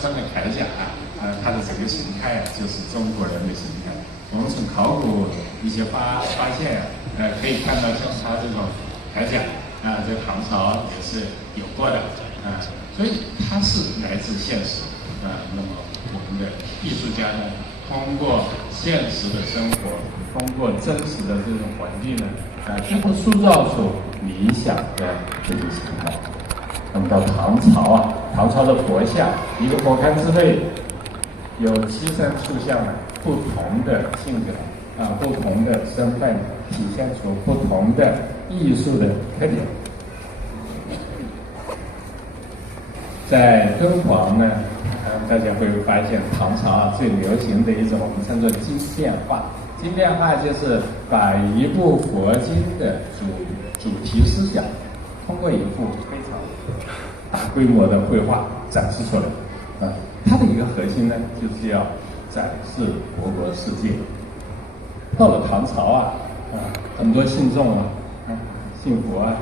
穿的铠甲它的整个形态就是中国人的形态。我们从考古一些发现可以看到像它这种铠甲在唐朝也是有过的所以它是来自现实那么我们的艺术家呢，通过现实的生活，通过真实的这种环境呢，最后塑造出理想的这个形态。那么到唐朝唐朝的佛像，一个佛龛之内有73处像不同的性格不同的身份，体现出不同的艺术的特点。在敦煌呢，大家会发现唐朝最流行的一种我们称作经变化。经变化就是把一部佛经的主题思想，通过一幅非常大规模的绘画展示出来。它的一个核心呢，就是要展示佛国世界。到了唐朝很多信众信佛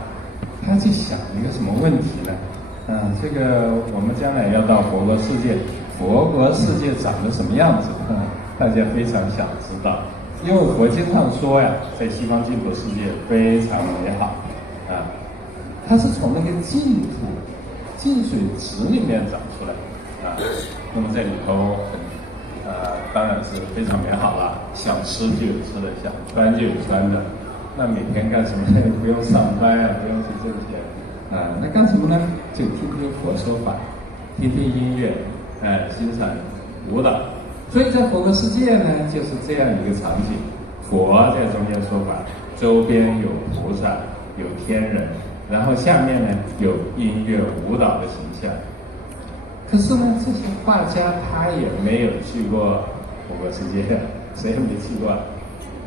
他去想一个什么问题呢？这个我们将来要到佛国世界，佛国世界长得什么样子？大家非常想知道，因为佛经上说在西方净土世界非常美好它是从那个净土净水池里面长出来那么在里头当然是非常美好了，想吃就有吃的，想穿就有穿的。那每天干什么呢？不用上班不用去挣钱那干什么呢？就听听佛说法，听听音乐欣赏舞蹈。所以在佛国世界呢，就是这样一个场景，佛在中间说法，周边有菩萨有天人，然后下面呢有音乐舞蹈的形象。可是呢，这些画家他也没有去过佛国世界，谁也没去过。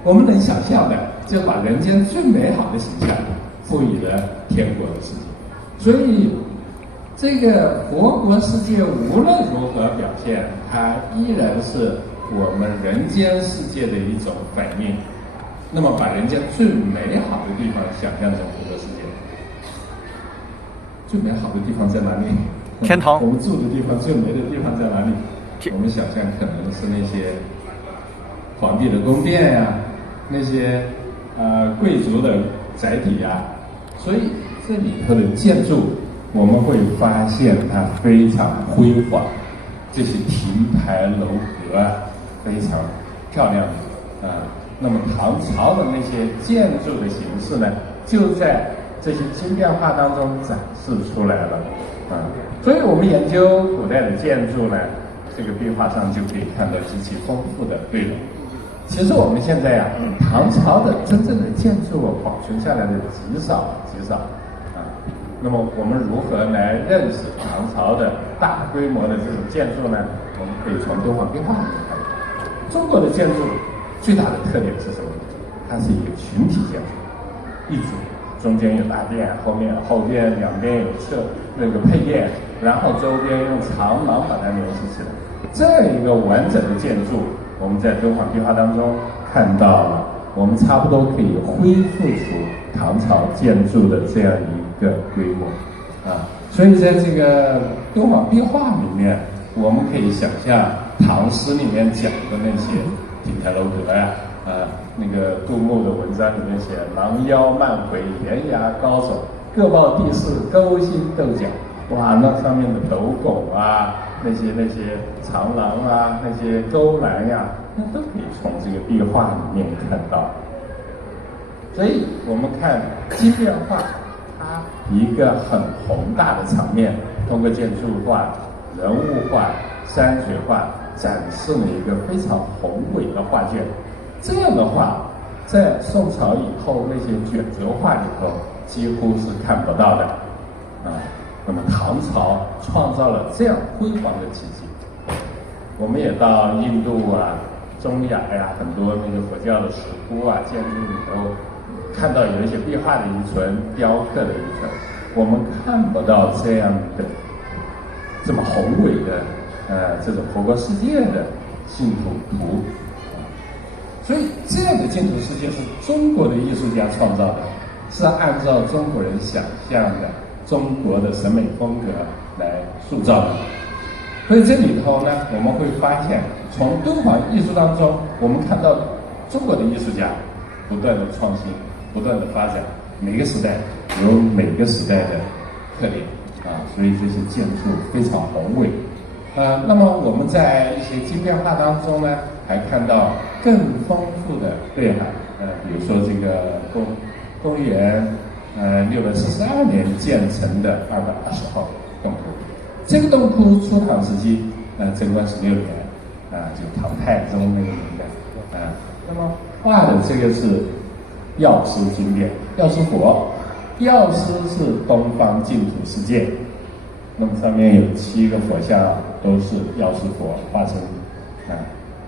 我们能想象的，就把人间最美好的形象赋予了天国的世界。所以这个佛国世界无论如何表现，它依然是我们人间世界的一种反应。那么把人间最美好的地方想象成佛国世界，最美好的地方在哪里？天堂。我们住的地方最美的地方在哪里？我们想象可能是那些皇帝的宫殿那些贵族的宅邸所以这里头的建筑我们会发现它非常辉煌，这些亭台楼阁非常漂亮那么唐朝的那些建筑的形式呢，就在这些经变化当中展示出来了所以我们研究古代的建筑呢，这个壁画上就可以看到极其丰富的内容。其实我们现在唐朝的真正的建筑保存下来的极少那么我们如何来认识唐朝的大规模的这种建筑呢？我们可以从敦煌壁画里面看到。中国的建筑最大的特点是什么？它是一个群体建筑，一组，中间有大殿，后边两边有那个配殿，然后周边用长廊把它联系起来。这样一个完整的建筑，我们在敦煌壁画当中看到了，我们差不多可以恢复出唐朝建筑的这样一个规模所以在这个敦煌壁画里面，我们可以想象唐诗里面讲的那些亭台楼阁那个杜牧的文章里面写狼腰漫回，岩崖高耸，各抱地势，勾心斗角。那上面的斗拱那些长廊那些勾栏那都可以从这个壁画里面看到。所以我们看经变化，它一个很宏大的场面，通过建筑画、人物画、山水画展示了一个非常宏伟的画卷。这样的画在宋朝以后那些卷轴画里头几乎是看不到的那么唐朝创造了这样辉煌的奇迹。我们也到印度中亚很多那个佛教的石窟建筑里头看到有一些壁画的遗存、雕刻的遗存，我们看不到这样的这么宏伟的这种佛国世界的净土图。所以这样的净土世界是中国的艺术家创造的，是按照中国人想象的中国的审美风格来塑造的。所以这里头呢，我们会发现，从敦煌艺术当中，我们看到中国的艺术家不断的创新，不断的发展，每个时代有每个时代的特点啊，所以这些建筑非常宏伟。那么我们在一些经变化当中呢，还看到更丰富的内涵。比如说这个公元642年建成的220号洞窟，这个洞窟初唐时期，贞观16年，就唐太宗那个年代，那么画的这个是药师经典，药师佛，药师是东方净土世界，那么上面有7个佛像，都是药师佛化身，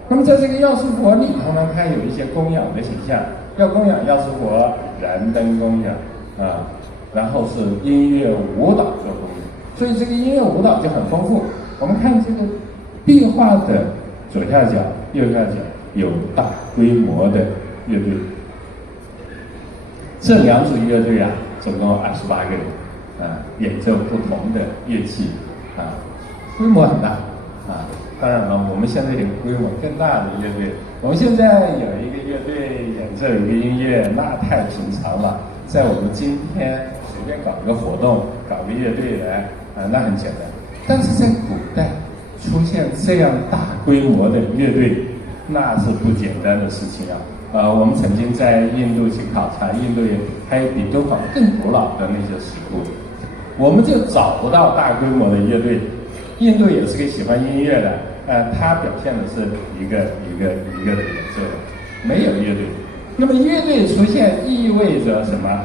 那么在这个药师佛里头呢，它有一些供养的形象，要供养药师佛，燃灯供养然后是音乐舞蹈做供养，所以这个音乐舞蹈就很丰富。我们看这个壁画的左下角、右下角有大规模的乐队，这2组乐队总共28个人演奏不同的乐器规模很大当然了，我们现在有规模更大的乐队。我们现在有一个乐队演奏一个音乐，那太平常了。在我们今天随便搞个活动，搞个乐队来那很简单。但是在古代出现这样大规模的乐队，那是不简单的事情我们曾经在印度去考察，印度也还有比敦煌更古老的那些石窟，我们就找不到大规模的乐队。印度也是个喜欢音乐的。它表现的是一个的演奏，没有乐队。那么乐队出现意味着什么？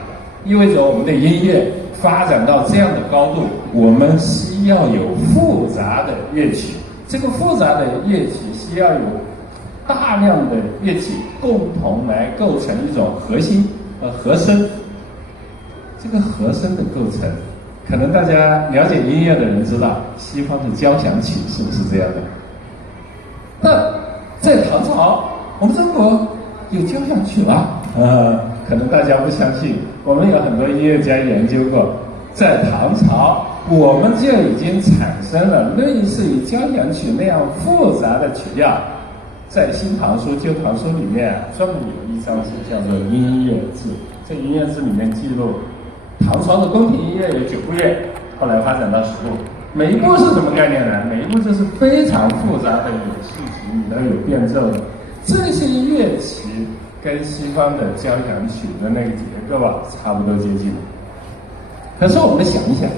意味着我们的音乐发展到这样的高度，我们需要有复杂的乐曲。这个复杂的乐曲需要有大量的乐器共同来构成一种和声。这个和声的构成，可能大家了解音乐的人知道，西方的交响曲是不是这样的？那在唐朝，我们中国有交响曲了，可能大家不相信，我们有很多音乐家研究过，在唐朝我们就已经产生了类似于交响曲那样复杂的曲调。在《新唐书》《旧唐书》里面专门有一章是叫做音乐志，这音乐志里面记录唐朝的宫廷音乐有9部乐，后来发展到10部。每一部是什么概念呢？每一部就是非常复杂的，有戏曲，里头有变奏的。这些乐器跟西方的交响曲的那个结构差不多接近。可是我们想一想，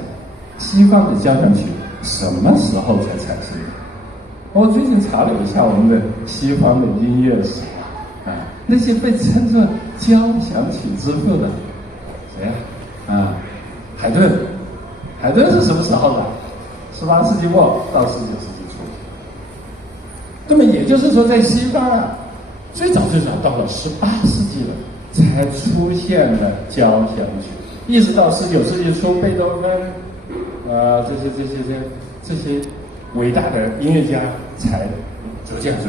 西方的交响曲什么时候才产生的？我最近查了一下我们的西方的音乐史那些被称作交响曲之父的谁海顿。海顿是什么时候的？18世纪末到19世纪初。那么也就是说，在西方最早到了18世纪了，才出现了交响曲，一直到19世纪初，贝多芬这些伟大的音乐家才逐渐就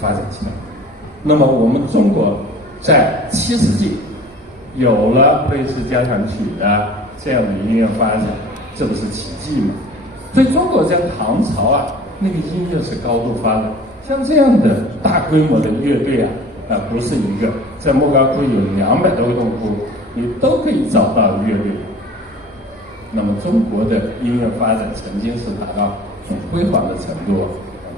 发展起来。那么我们中国在7世纪有了类似交响曲的这样的音乐发展，这不是奇迹吗？所以中国在唐朝那个音乐是高度发展。像这样的大规模的乐队不是一个，在莫高窟有200多个洞窟，你都可以找到乐队。那么中国的音乐发展曾经是达到很辉煌的程度。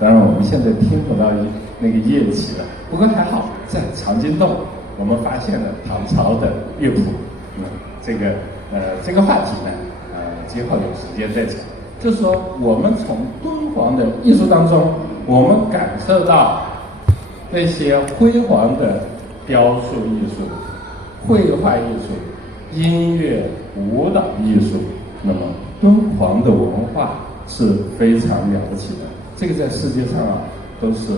当然我们现在听不到那个乐器了，不过还好，在藏经洞我们发现了唐朝的乐谱。这个话题呢，今后有时间再讲。就是说，我们从敦煌的艺术当中，我们感受到那些辉煌的雕塑艺术、绘画艺术、音乐、舞蹈艺术。那么敦煌的文化是非常了不起的，这个在世界上都是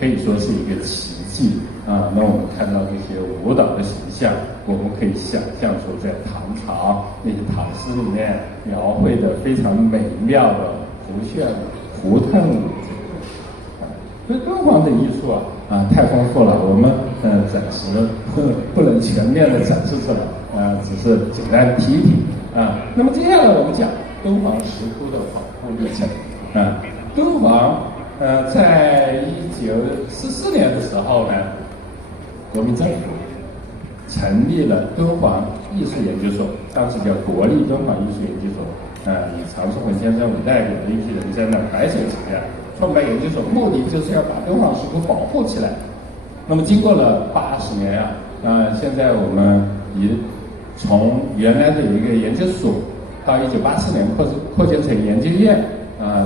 可以说是一个奇迹那我们看到这些舞蹈的形象，我们可以想象出在唐朝那些唐诗里面描绘的非常美妙的胡旋、胡探舞。所以敦煌的艺术太丰富了，我们暂时不能全面的展示出来只是简单提一提那么接下来我们讲敦煌石窟的保护历程敦敦煌，在1944年的时候呢，国民政府成立了敦煌艺术研究所，当时叫国立敦煌艺术研究所。以常书鸿先生为代表的一批人在那白手起家，创办研究所，目的就是要把敦煌石窟保护起来。那么经过了80年现在我们已从原来的一个研究所，到1984年扩建成研究院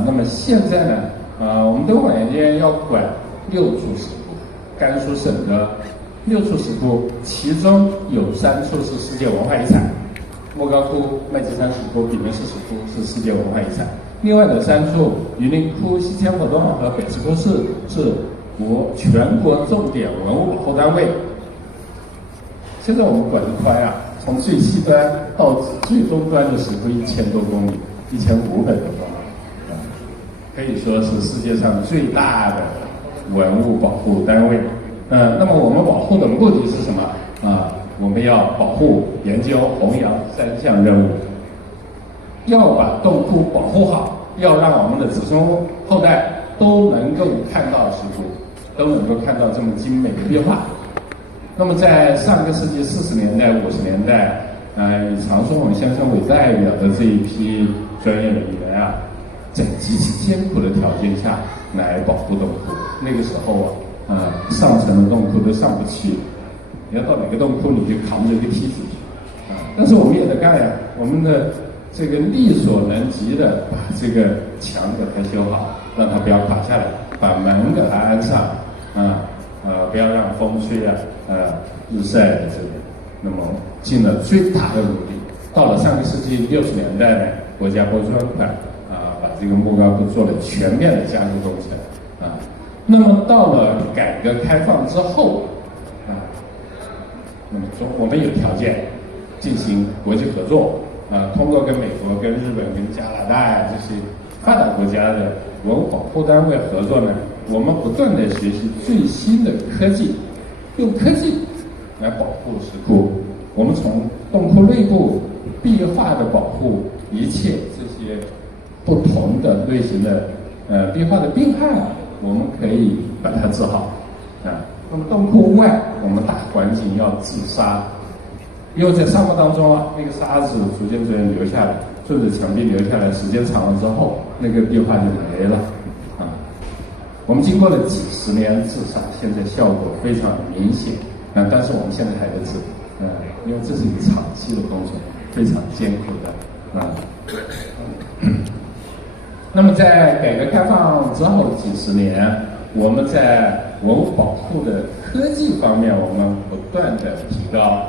那么现在呢，我们敦煌研究院要管6处石窟，甘肃省的6处石窟，其中有3处是世界文化遗产。莫高窟、麦积山石窟、比伦寺石窟是世界文化遗产，另外的3处榆林窟、西千佛洞和北池窟寺是全国重点文物保护单位。现在我们管得宽从最西端到最东端的石窟1000多公里，1500多公里，可以说是世界上最大的文物保护单位。那么我们保护的目的是什么我们要保护、研究、弘扬3项任务，要把洞窟保护好，要让我们的子孙后代都能够看到石窟，都能够看到这么精美的壁画。那么在上个世纪40年代、50年代，以常书鸿先生为代表的这一批专业人员在极其艰苦的条件下来保护洞窟。那个时候上层的洞窟都上不去。你要到哪个洞窟，你就扛着一个梯子去但是我们也得干我们的这个力所能及的把这个墙给它修好，让它不要垮下来，把门给它安上不要让风吹日晒的这个。那么尽了最大的努力。到了上个世纪60年代呢，国家拨专款把这个莫高窟做了全面的加固工程那么到了改革开放之后那么我们有条件进行国际合作通过跟美国、跟日本、跟加拿大这些发达国家的文物保护单位合作呢，我们不断的学习最新的科技，用科技来保护石窟。我们从洞窟内部壁画的保护，一切这些不同的类型的壁画的病害，我们可以把它治好那么洞窟外，我们大环境要治沙，因为在沙漠当中那个沙子逐渐流下来，顺着墙壁流下来，时间长了之后，那个壁画就没了我们经过了几十年治沙，现在效果非常明显但是我们现在还在治因为这是一个长期的工程，非常艰苦的那么在改革开放之后几十年，我们在文物保护的科技方面，我们不断的提高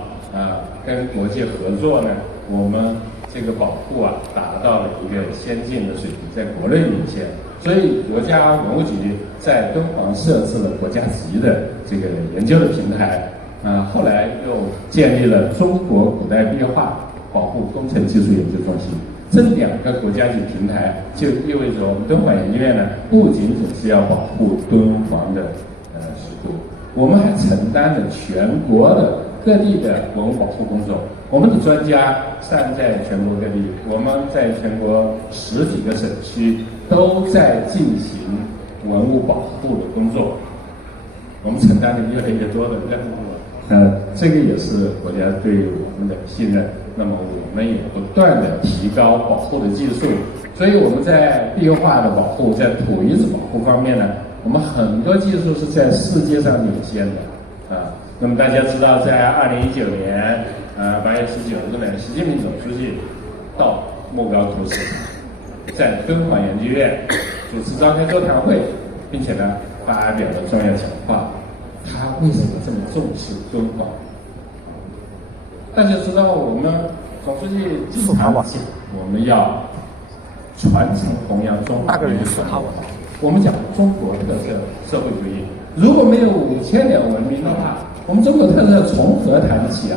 跟国际合作呢，我们这个保护达到了一个先进的水平，在国内领先。所以国家文物局在敦煌设置了国家级的这个研究的平台后来又建立了中国古代壁画保护工程技术研究中心。这2个国家级平台就意味着我们敦煌研究院呢，不仅仅是要保护敦煌的石窟，我们还承担了全国的各地的文物保护工作。我们的专家散在全国各地，我们在全国10几个省区都在进行文物保护的工作，我们承担了越来越多的任务这个也是国家对我们的信任。那么我们也不断的提高保护的技术，所以我们在壁画的保护，在土遗址保护方面呢，我们很多技术是在世界上领先的那么大家知道，在2019年8月19日呢，习近平总书记到莫高窟市，在敦煌研究院主持召开座谈会，并且呢发表了重要讲话。他为什么这么重视敦煌？大家知道，我们总书记经常讲，我们要传承弘扬中华文化。我们讲中国特色社会主义，如果没有5000年文明的话，我们中国特色从何谈起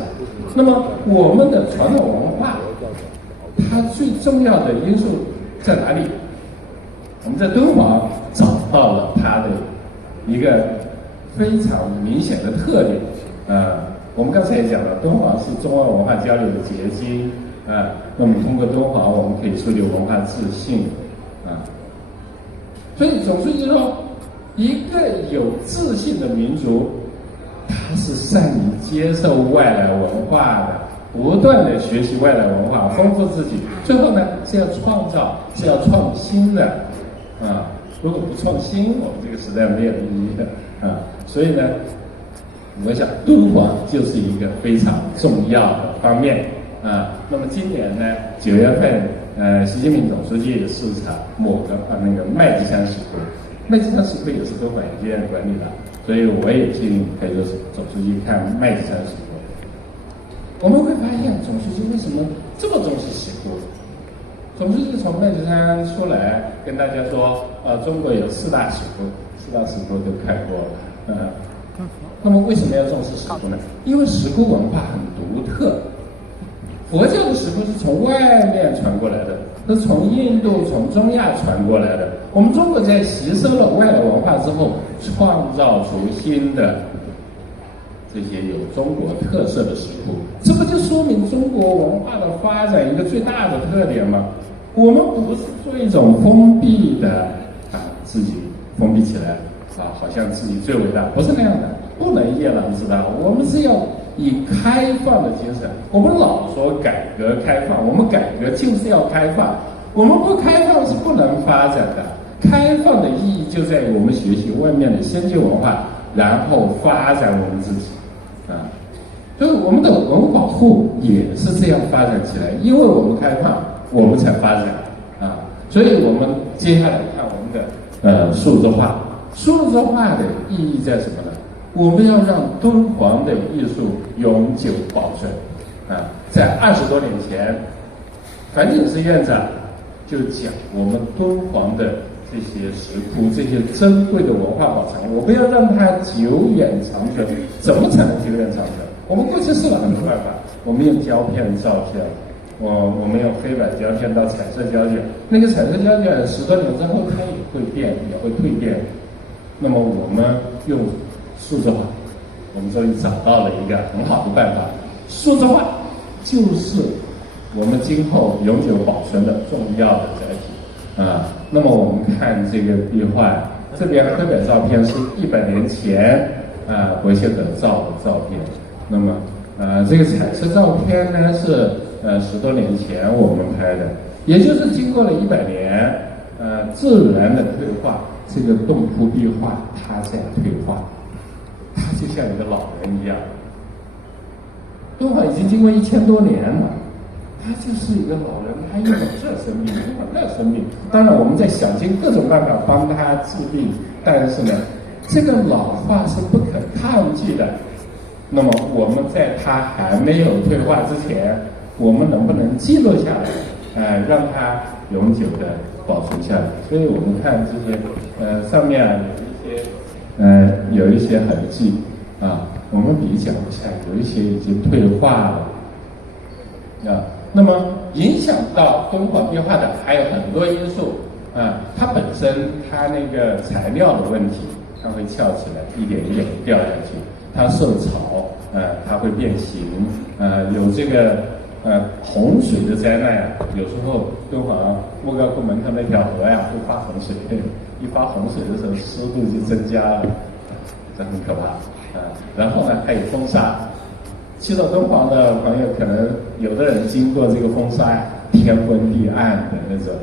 那么我们的传统文化，它最重要的因素在哪里？我们在敦煌找到了它的一个非常明显的特点我们刚才也讲了，敦煌是中外文化交流的结晶那么通过敦煌，我们可以树立文化自信所以总书记说，一个有自信的民族，他是善于接受外来文化的，不断的学习外来文化，丰富自己。最后呢，是要创造，是要创新的啊！如果不创新，我们这个时代没有意义的啊！所以呢，我想敦煌就是一个非常重要的方面啊。那么今年呢，9月份，习近平总书记视察某个那个麦积山石窟，麦积山石窟也是敦煌研究院管理的，所以我也请陪着总书记看麦积山石窟。我们会发现，总书记为什么这么重视石窟？总书记从麦积山出来，跟大家说，中国有4大石窟，4大石窟都看过，那么为什么要重视石窟呢？因为石窟文化很独特。佛教的石窟是从外面传过来的，是从印度、从中亚传过来的。我们中国在吸收了外来文化之后，创造出新的这些有中国特色的石窟，这不就说明中国文化的发展一个最大的特点吗？我们不是做一种封闭的自己封闭起来好像自己最伟大，不是那样的，不能夜郎自大。我们是要以开放的精神。我们老说改革开放，我们改革就是要开放，我们不开放是不能发展的。开放的意义就在于我们学习外面的先进文化，然后发展我们自己所以我们的文物保护也是这样发展起来，因为我们开放，我们才发展所以我们接下来看我们的数字化。数字化的意义在什么呢？我们要让敦煌的艺术永久保存在20多年前，樊锦诗院长就讲，我们敦煌的这些石窟，这些珍贵的文化保存，我们要让它久远长存。怎么才能久远长存？我们过去试了很多办法，我们用胶片照片，我们用黑板胶片到彩色胶卷，那个彩色胶卷10多年之后它也会变，也会蜕变。那么我们用数字化，我们终于找到了一个很好的办法。数字化就是我们今后永久保存的重要的载体那么我们看这个壁画，这边黑板照片是100年前伯谢可照的照片。那么这个彩色照片呢是10多年前我们拍的，也就是经过了100年自然的退化。这个洞窟壁画它在退化，它就像一个老人一样。敦煌已经经过1000多年了，他就是一个老人，他有这生命，有那生命。当然我们在想尽各种办法帮他治病，但是呢，这个老化是不可抗拒的。那么我们在他还没有退化之前，我们能不能记录下来，让它永久的保存下来？所以我们看这些上面有一些痕迹我们比较一下，有一些已经退化了那么影响到敦煌壁画的还有很多因素它本身它那个材料的问题，它会翘起来，一点一点掉下去，它受潮它会变形有这个洪水的灾难有时候敦煌莫高窟门口那条河会发洪水，一发洪水的时候湿度就增加了，这很可怕然后呢还有风沙，去到敦煌的朋友可能有的人经过这个风沙天昏地暗的那种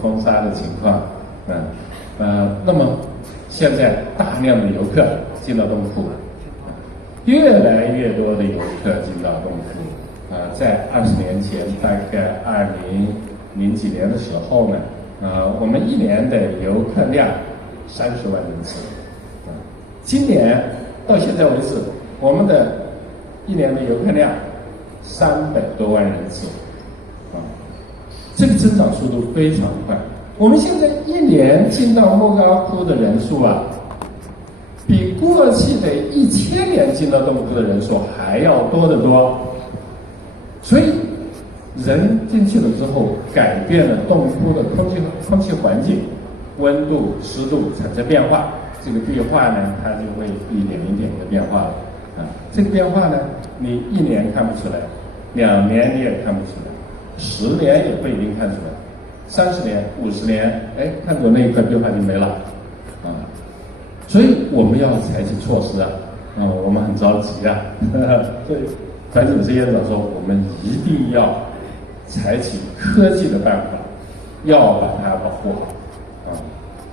风沙的情况那么现在大量的游客进到洞窟，越来越多的游客进到洞窟在20年前，大概2000几年的时候呢我们1年的游客量30万人次今年到现在为止，我们的1年的游客量300多万人次这个增长速度非常快。我们现在1年进到莫高窟的人数比过去的1000年进到洞窟的人数还要多得多。所以人进去了之后，改变了洞窟的空气环境，温度、湿度产生变化，这个壁画呢，它就会一点一点的变化了这个变化呢，你1年看不出来，2年你也看不出来，10年也不一定看出来， 30年、50年，哎，看着那一块壁画就没了，所以我们要采取措施啊，我们很着急啊，所以环境实验长说，我们一定要采取科技的办法，要把它保护好，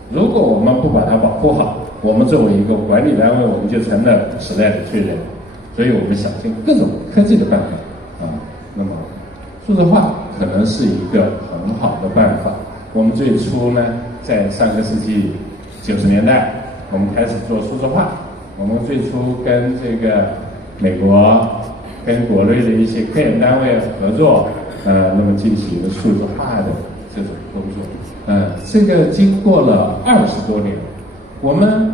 如果我们不把它保护好，我们作为一个管理单位，我们就成了时代的罪人，所以我们想尽各种科技的办法，那么数字化可能是一个很好的办法。我们最初呢，在上个世纪90年代，我们开始做数字化。我们最初跟这个美国、跟国内的一些科研单位合作，那么进行数字化的这种工作。这个经过了20多年，我们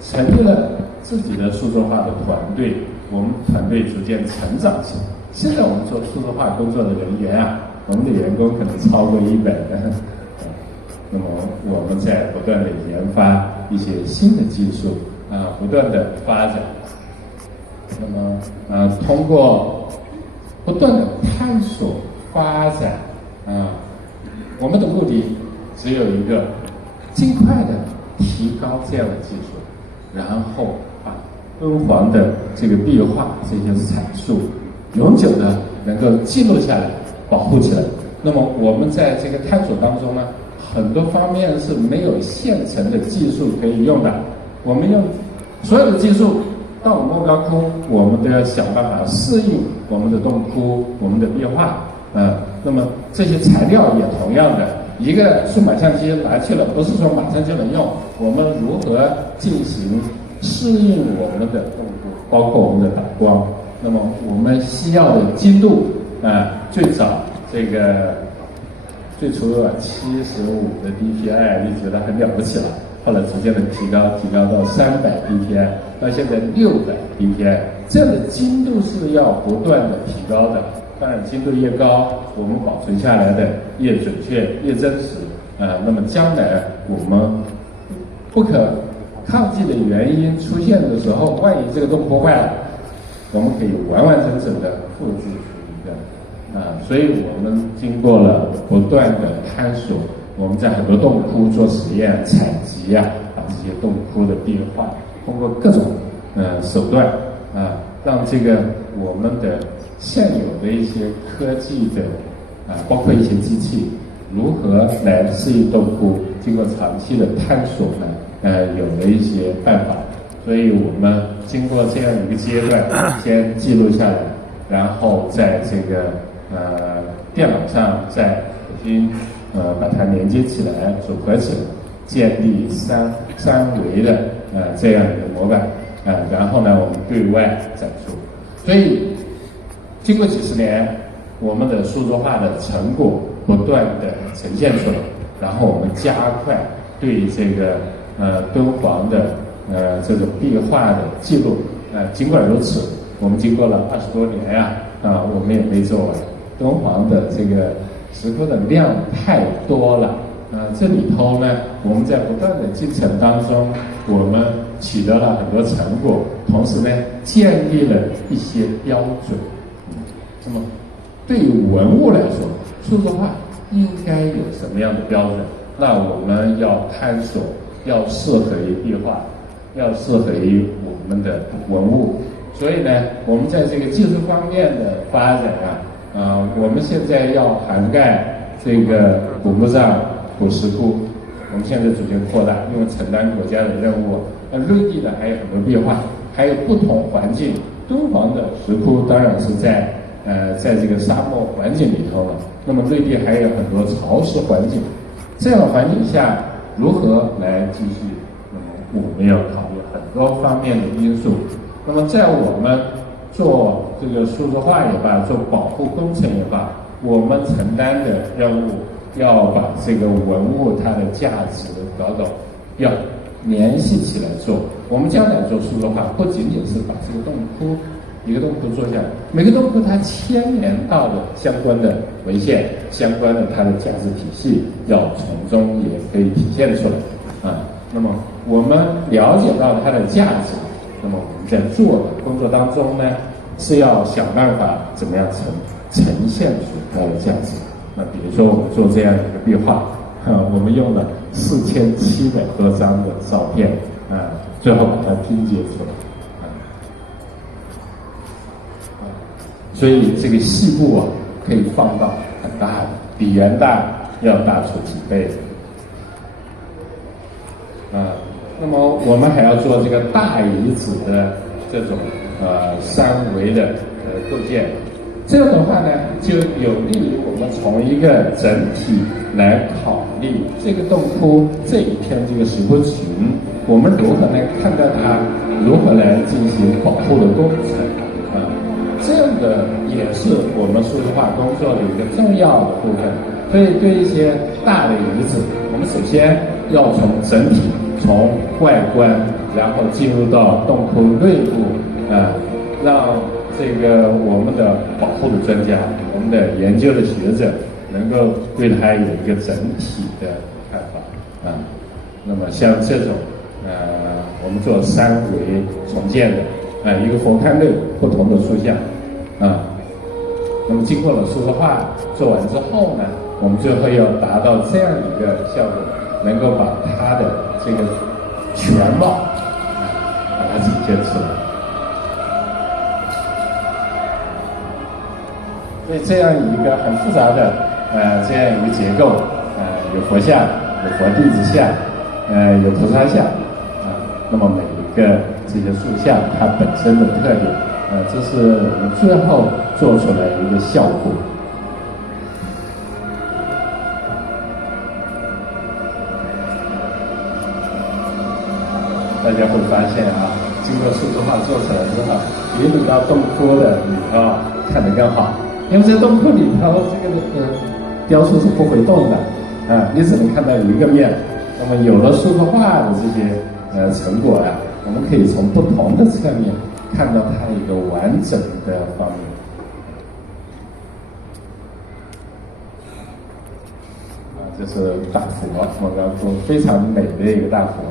成立了自己的数字化的团队，我们团队逐渐成长起来。现在我们做数字化工作的人员啊，我们的员工可能超过100人。那么我们在不断的研发一些新的技术，不断的发展。那么通过不断的探索发展，我们的目的只有一个，尽快的提高这样的技术，然后把敦煌的这个壁画这些彩塑永久的能够记录下来，保护起来。那么我们在这个探索当中呢，很多方面是没有现成的技术可以用的。我们用所有的技术到了莫高窟，我们都要想办法适应我们的洞窟、我们的壁画。那么这些材料也同样的，一个数码相机拿去了，不是说马上就能用。我们如何进行适应我们的洞窟，包括我们的打光？那么我们需要的精度，最早最初75的 DPI 你觉得很了不起了，后来逐渐的提高到300 DPI， 到现在600 DPI， 这样的精度是要不断的提高的。当然精度越高，我们保存下来的越准确越真实，那么将来我们不可抗拒的原因出现的时候，万一这个洞破坏了，我们可以完完整整的复制出一个。所以我们经过了不断的探索，我们在很多洞窟做实验采集把这些洞窟的壁画通过各种手段让这个我们的现有的一些科技的包括一些机器如何来适应洞窟，经过长期的探索呢，有了一些办法。所以我们经过这样一个阶段，先记录下来，然后在这个电脑上再重新把它连接起来、组合起来，建立三维的这样一个模板然后呢，我们对外展出。所以经过几十年，我们的数字化的成果不断的呈现出来，然后我们加快对这个敦煌的这种壁画的记录。尽管如此，我们经过了20多年我们也没做完。敦煌的这个石窟的量太多了这里头呢，我们在不断的进程当中，我们取得了很多成果，同时呢，建立了一些标准。那么，对于文物来说，数字化应该有什么样的标准？那我们要探索，要适合于壁画，要适合于我们的文物。所以呢，我们在这个技术方面的发展我们现在要涵盖这个古墓葬、古石窟，我们现在逐渐扩大，因为承担国家的任务。内地的还有很多壁画，还有不同环境。敦煌的石窟当然是在这个沙漠环境里头了。那么内地还有很多潮湿环境，这样的环境下如何来继续？那么我们要考虑很多方面的因素。那么在我们做这个数字化也罢，做保护工程也罢，我们承担的任务要把这个文物它的价值要联系起来做。我们将来做数字化，不仅仅是把这个洞窟一个洞窟做下来，每个洞窟它牵连到的相关的文献、相关的它的价值体系，要从中也可以体现出来那么我们了解到它的价值，那么我们在做的工作当中呢，是要想办法怎么样呈现出它的价值。比如说我们做这样一个壁画，我们用了4700多张的照片，最后把它拼接出来，所以这个细部可以放到很大的，比原大要大出几倍。那么我们还要做这个大遗址的这种三维的构建，这样的话呢，就有利于我们从一个整体来考虑这个洞窟这一片这个石窟群，我们如何来看待它，如何来进行保护的工程这样的也是我们数字化工作的一个重要的部分。所以对一些大的遗址，我们首先要从整体，从外观，然后进入到洞窟内部，让这个我们的保护的专家，我们的研究的学者，能够对它有一个整体的看法那么像这种我们做三维重建的一个佛龛内不同的塑像那么经过了数字化做完之后呢，我们最后要达到这样一个效果，能够把它的这个全貌把它呈现出来。所以这样一个很复杂的这样一个结构有佛像，有佛弟子像，有菩萨像那么每一个这些塑像它本身的特点这是我们最后做出来的一个效果。大家会发现经过数字化做出来之后，比你到洞窟的里头看得更好，因为在洞窟里头这个雕塑是不会动的你只能看到一个面。那么有了数字化的这些成果我们可以从不同的侧面看到它一个完整的方面。这是大佛，莫高窟非常美的一个大佛。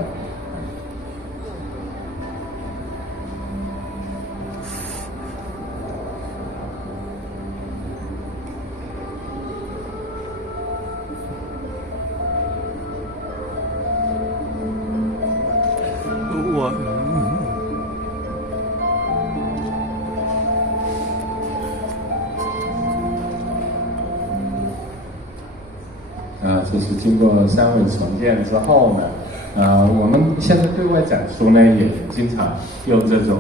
这是经过三维重建之后呢，我们现在对外展出呢，也经常用这种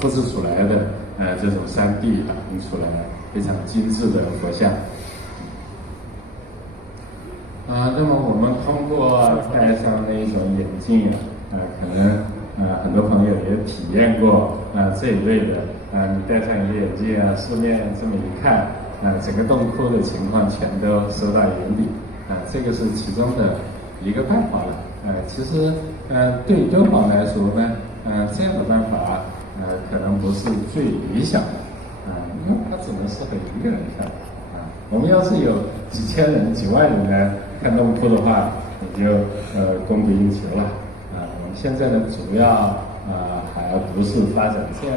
复制出来的这种3D 印出来非常精致的佛像。那么我们通过戴上那一种眼镜可能很多朋友也体验过这一类的你戴上一个眼镜四面这么一看整个洞窟的情况全都收到眼底。这个是其中的一个办法了。其实对敦煌来说呢，这样的办法可能不是最理想的因为它只能适合一个人看我们要是有几千人、几万人来看洞窟的话，也就供不应求了我们现在呢，主要还不是发展这样